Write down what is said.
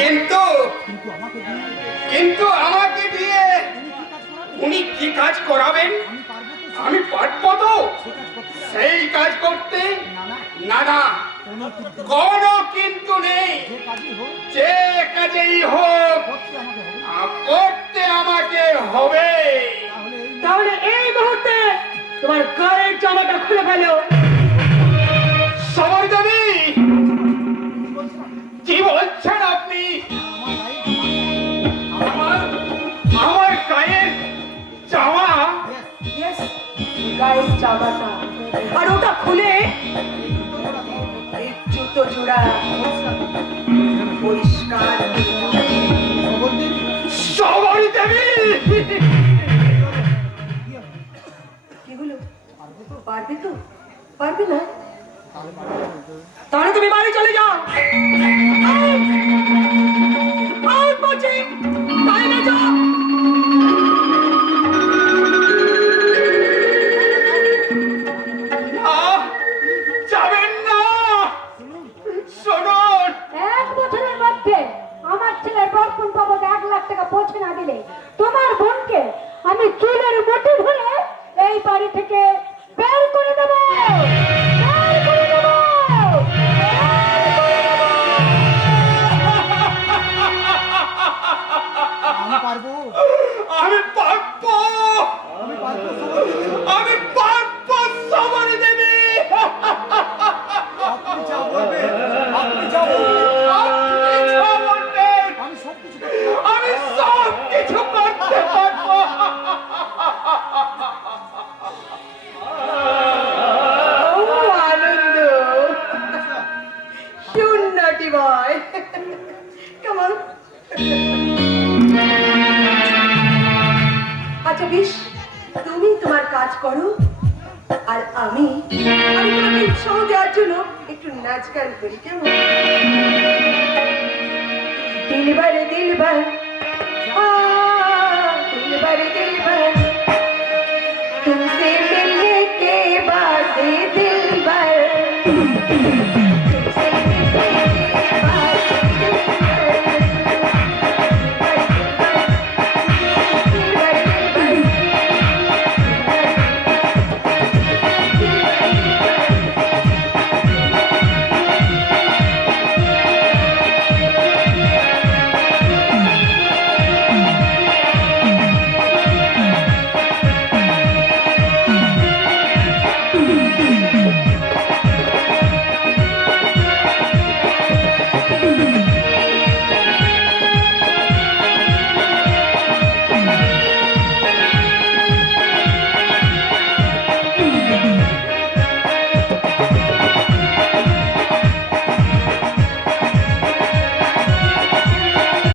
কিন্তু কিন্তু আমাকে দিয়ে উনি কি কাজ করাবেন? আমি পারবো তো সেই কাজ করতে? না না, কোনো কিন্তু নেই। যে কাজেই হোক করতে আমাকে হবে। তাহলে এই মুহূর্তে তোমার গায়ের জামাটা খুলে ফেলো। সময় দেবী, কি বলছেন আপনি? আমার গায়ের জামা? গায়ের জামাটা, আর ওটা খুলে এই জুতো জোড়া পরিষ্কার সময় দেবী। কি হলো? পারবে তো? পারবে না? তাহলে তুমি বাড়ি চলে যাও। যাবেন না, শুনুন। 1 বছরের মধ্যে আমার ছেলের বর্ষণ বাবদ 1 লাখ টাকা পৌঁছে না দিলে তোমার বোনকে আমি চুলের মুঠি ধরে এই বাড়ি থেকে বের করে দেব। আমি পারবো, আমি পারবো, আমি পারবো। সবারই দেবী, আপনি যা বলবেন, আমি সব কিছু করতে পারবো। আনন্দ, শূন্যটি বয়, কেমন? আচ্ছা বেশ, তুমি তোমার কাজ করো, আর আমি তোমাকে উৎসাহ দেওয়ার জন্য একটু নাচ গান করি, কেমন? দিলবার দিলবার, দিলবার দিলবার,